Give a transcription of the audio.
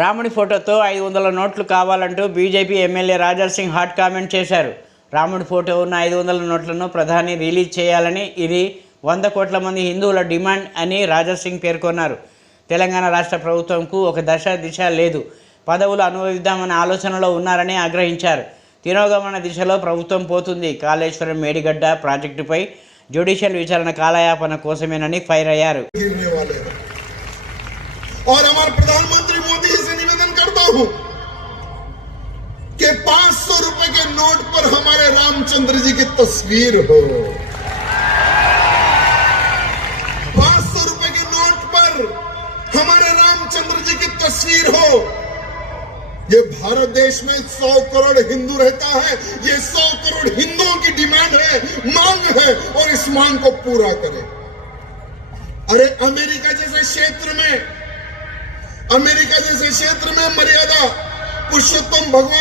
రాముడి ఫోటోతో ఐదు వందల నోట్లు కావాలంటూ BJP MLA Raja Singh hot comment చేశారు రాముడి ఫోటో ఉన్న ఐదు వందల నోట్లను ప్రధాని రిలీజ్ చేయాలని ఇది వంద కోట్ల మంది హిందువుల డిమాండ్ అని రాజా సింగ్ పేర్కొన్నారు తెలంగాణ రాష్ట్ర ప్రభుత్వంకు ఒక దశ దిశ లేదు పదవులు అనుభవిద్దామనే ఆలోచనలో ఉన్నారని ఆగ్రహించారు తిరోగమన దిశలో ప్రభుత్వం పోతుంది కాళేశ్వరం మేడిగడ్డ ప్రాజెక్టుపై జ్యుడిషియల్ విచారణ కాలయాపన కోసమేనని ఫైర్ అయ్యారు गिरने वाले हैं और हमारे प्रधानमंत्री मोदी से हूँ कि 500 रुपए के नोट पर हमारे रामचंद्र जी की तस्वीर हो। 500 रुपए के नोट पर हमारे रामचंद्र जी की तस्वीर हो। ये भारत देश में 100 करोड़ हिंदू रहता है, ये 100 करोड़ हिंदुओं की डिमांड है, मांग है, और इस मांग को पूरा करें। अरे अमेरिका जैसे क्षेत्र में अमेरिका जैसे क्षेत्र में मर्यादा पुरुषोत्तम भगवान